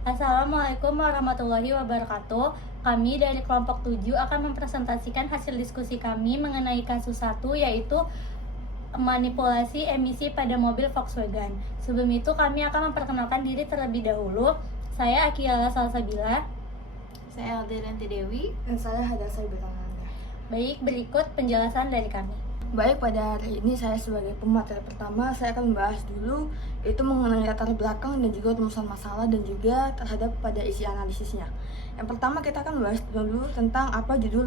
Assalamualaikum warahmatullahi wabarakatuh. Kami dari kelompok 7 akan mempresentasikan hasil diskusi kami mengenai kasus 1, yaitu manipulasi emisi pada mobil Volkswagen. Sebelum itu kami akan memperkenalkan diri terlebih dahulu. Saya Akila Salsabila. Saya Aldiranti Dewi. Dan saya Hadasa Bilananda. Baik, berikut penjelasan dari kami. Baik, pada hari ini saya sebagai pemateri pertama, saya akan membahas dulu itu mengenai latar belakang dan juga rumusan masalah dan juga terhadap pada isi analisisnya. Yang pertama kita akan membahas dulu tentang apa judul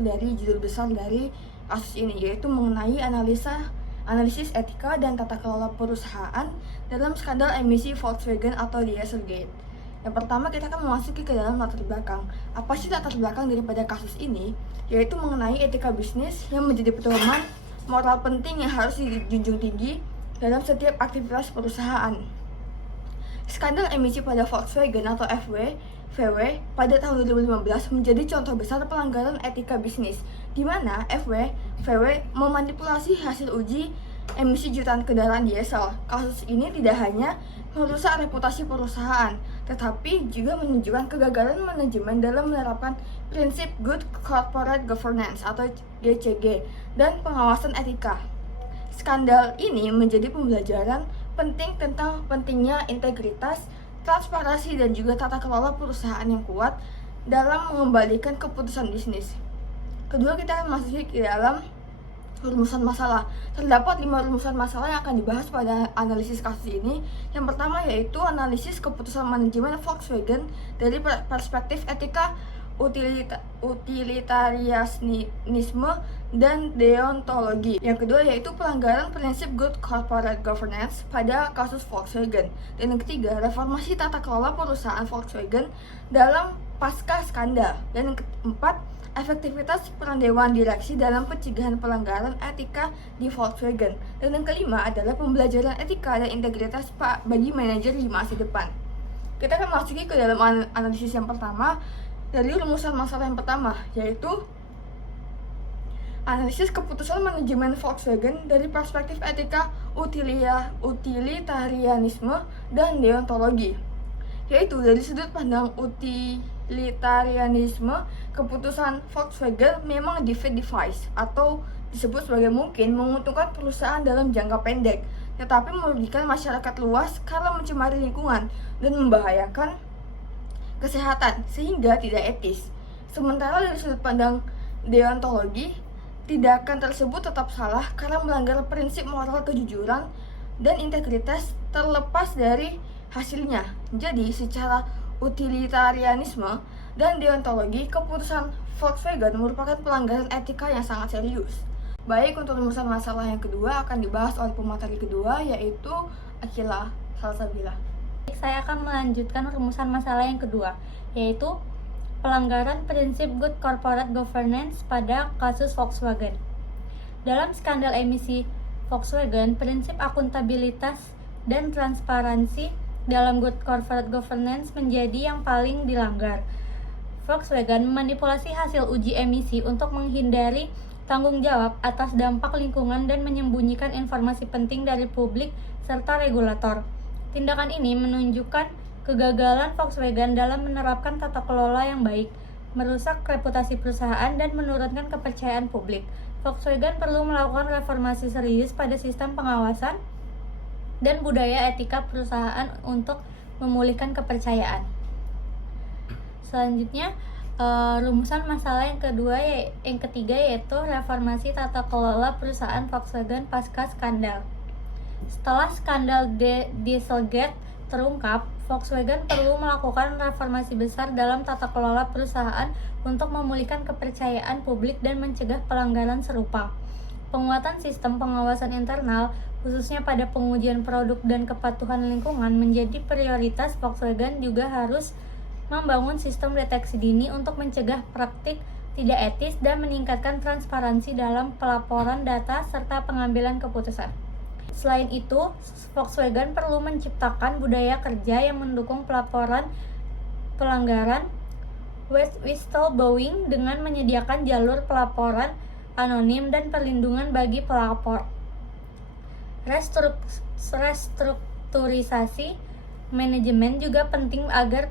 besar dari kasus ini, yaitu mengenai analisis etika dan tata kelola perusahaan dalam skandal emisi Volkswagen atau Dieselgate. Yang pertama kita akan memasuki ke dalam latar belakang. Apa sih latar belakang daripada kasus ini? Yaitu mengenai etika bisnis yang menjadi pedoman moral penting yang harus dijunjung tinggi dalam setiap aktivitas perusahaan. Skandal emisi pada Volkswagen atau VW pada tahun 2015 menjadi contoh besar pelanggaran etika bisnis, di mana VW memanipulasi hasil uji emisi jutaan kendaraan diesel. Kasus ini tidak hanya merusak reputasi perusahaan, tetapi juga menunjukkan kegagalan manajemen dalam menerapkan prinsip Good Corporate Governance atau GCG dan pengawasan etika. Skandal ini menjadi pembelajaran penting tentang pentingnya integritas, transparansi, dan juga tata kelola perusahaan yang kuat dalam mengembalikan keputusan bisnis. Kedua, kita akan masuk ke dalam rumusan masalah. Terdapat 5 rumusan masalah yang akan dibahas pada analisis kasus ini. Yang pertama yaitu analisis keputusan manajemen Volkswagen dari perspektif etika, utilitarianisme, dan deontologi. Yang kedua yaitu pelanggaran prinsip Good Corporate Governance pada kasus Volkswagen. Dan yang ketiga, reformasi tata kelola perusahaan Volkswagen dalam pasca skandal. Dan yang keempat, efektivitas peran dewan direksi dalam pencegahan pelanggaran etika di Volkswagen. Dan yang kelima adalah pembelajaran etika dan integritas bagi manajer di masa depan. Kita akan masuki ke dalam analisis yang pertama dari rumusan masalah yang pertama, yaitu analisis keputusan manajemen Volkswagen dari perspektif etika, utilitarianisme, dan deontologi. Yaitu dari sudut pandang utilitarianisme, keputusan Volkswagen memang device atau disebut sebagai mungkin menguntungkan perusahaan dalam jangka pendek, tetapi merugikan masyarakat luas karena mencemari lingkungan dan membahayakan kesehatan sehingga tidak etis. Sementara dari sudut pandang deontologi, tindakan tersebut tetap salah karena melanggar prinsip moral kejujuran dan integritas terlepas dari hasilnya. Jadi secara utilitarianisme dan deontologi, keputusan Volkswagen merupakan pelanggaran etika yang sangat serius. Baik, untuk rumusan masalah yang kedua akan dibahas oleh pemateri kedua, yaitu Akila Salsabila. Saya akan melanjutkan rumusan masalah yang kedua, yaitu pelanggaran prinsip Good Corporate Governance pada kasus Volkswagen. Dalam skandal emisi Volkswagen, prinsip akuntabilitas dan transparansi dalam Good Corporate Governance menjadi yang paling dilanggar. Volkswagen memanipulasi hasil uji emisi untuk menghindari tanggung jawab atas dampak lingkungan dan menyembunyikan informasi penting dari publik serta regulator. Tindakan ini menunjukkan kegagalan Volkswagen dalam menerapkan tata kelola yang baik, merusak reputasi perusahaan, dan menurunkan kepercayaan publik. Volkswagen perlu melakukan reformasi serius pada sistem pengawasan dan budaya etika perusahaan untuk memulihkan kepercayaan. Selanjutnya, rumusan masalah yang ketiga yaitu reformasi tata kelola perusahaan Volkswagen pasca skandal. Setelah skandal Dieselgate terungkap, Volkswagen perlu melakukan reformasi besar dalam tata kelola perusahaan untuk memulihkan kepercayaan publik dan mencegah pelanggaran serupa. Penguatan sistem pengawasan internal, khususnya pada pengujian produk dan kepatuhan lingkungan, menjadi prioritas. Volkswagen juga harus membangun sistem deteksi dini untuk mencegah praktik tidak etis dan meningkatkan transparansi dalam pelaporan data serta pengambilan keputusan. Selain itu, Volkswagen perlu menciptakan budaya kerja yang mendukung pelaporan pelanggaran whistleblowing dengan menyediakan jalur pelaporan anonim dan perlindungan bagi pelapor. Restrukturisasi Manajemen juga penting agar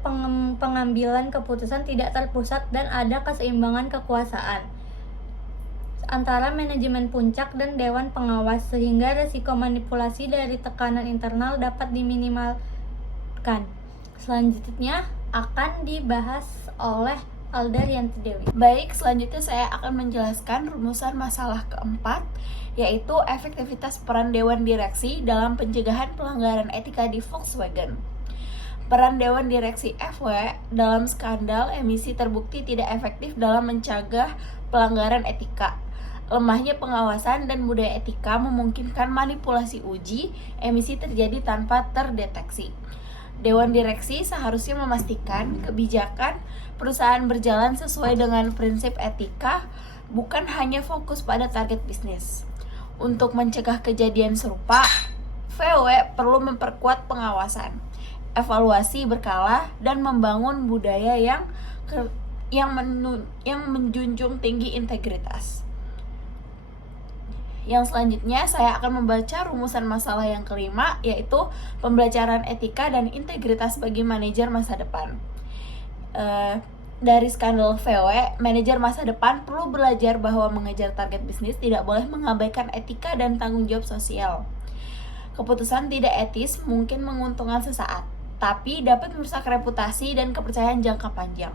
pengambilan keputusan tidak terpusat dan ada keseimbangan kekuasaan antara manajemen puncak dan dewan pengawas sehingga risiko manipulasi dari tekanan internal dapat diminimalkan. Selanjutnya akan dibahas oleh Alda Rianti Dewi. Baik, selanjutnya saya akan menjelaskan rumusan masalah keempat, yaitu efektivitas peran Dewan Direksi dalam pencegahan pelanggaran etika di Volkswagen. Peran Dewan Direksi FW dalam skandal emisi terbukti tidak efektif dalam mencegah pelanggaran etika. Lemahnya pengawasan dan budaya etika memungkinkan manipulasi uji emisi terjadi tanpa terdeteksi. Dewan Direksi seharusnya memastikan kebijakan perusahaan berjalan sesuai dengan prinsip etika, bukan hanya fokus pada target bisnis. Untuk mencegah kejadian serupa, VW perlu memperkuat pengawasan, evaluasi berkala, dan membangun budaya yang menjunjung tinggi integritas. Yang selanjutnya saya akan membaca rumusan masalah yang kelima, yaitu pembelajaran etika dan integritas bagi manajer masa depan. Dari skandal VW, manajer masa depan perlu belajar bahwa mengejar target bisnis tidak boleh mengabaikan etika dan tanggung jawab sosial. Keputusan tidak etis mungkin menguntungkan sesaat, tapi dapat merusak reputasi dan kepercayaan jangka panjang.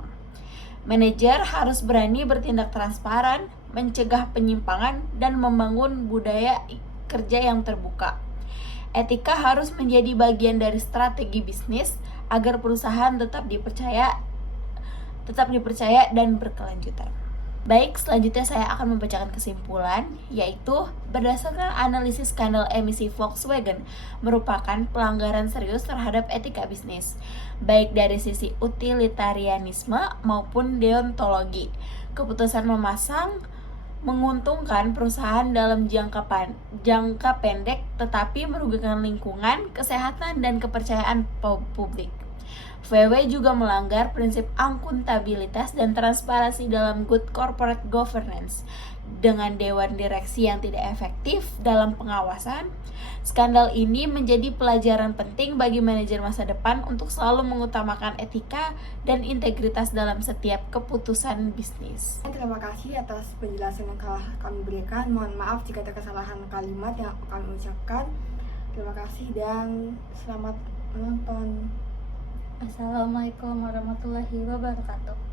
Manajer harus berani bertindak transparan, mencegah penyimpangan, dan membangun budaya kerja yang terbuka. Etika harus menjadi bagian dari strategi bisnis agar perusahaan tetap dipercaya dan berkelanjutan. Baik, selanjutnya saya akan membacakan kesimpulan, yaitu berdasarkan analisis skandal emisi Volkswagen merupakan pelanggaran serius terhadap etika bisnis, baik dari sisi utilitarianisme maupun deontologi. Keputusan memasang menguntungkan perusahaan dalam jangka pendek, tetapi merugikan lingkungan, kesehatan, dan kepercayaan publik. VW juga melanggar prinsip akuntabilitas dan transparansi dalam good corporate governance. Dengan dewan direksi yang tidak efektif dalam pengawasan, skandal ini menjadi pelajaran penting bagi manajer masa depan untuk selalu mengutamakan etika dan integritas dalam setiap keputusan bisnis. Terima kasih atas penjelasan yang telah kami berikan. Mohon maaf jika ada kesalahan kalimat yang kami ucapkan. Terima kasih dan selamat menonton. Assalamualaikum warahmatullahi wabarakatuh.